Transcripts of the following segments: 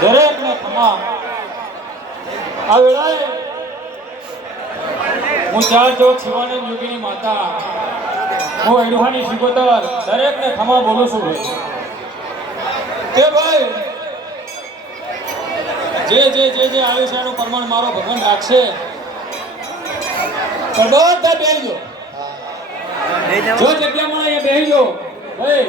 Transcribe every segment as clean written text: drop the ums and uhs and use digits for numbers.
દરેક ને ખમા આ વેળાએ હું ચાર ચોક શિવાનંદ યોગીની માતા હું એડવાની શિકોતર દરેક ને ખમા બોલું છું કે ભાઈ જે આવ્યું છે એનું પ્રમાણ મારો ભગવાન રાખશે. બધા બેસજો જો જગ્યામાં અહીંયા બેસજો ભાઈ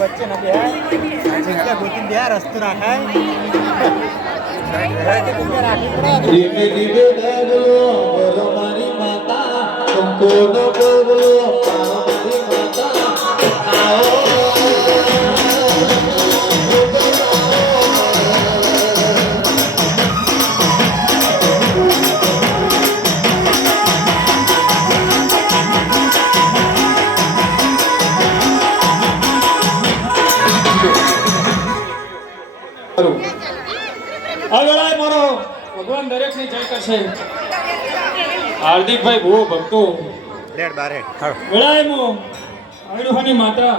વચ્ચે ન બેહાય ગોતી બે રસ્તો રાખાય ધીમે ધીમે ડગલો બોલો મારી માતા તુમકો ન બોલો મારી માતા આવો આ લડાઈ મારો ભગવાન દરેક ની જય કરશે. હાર્દિકભાઈ ભૂ ભક્તો લેડ બારે લડાઈ મો આયુની માતા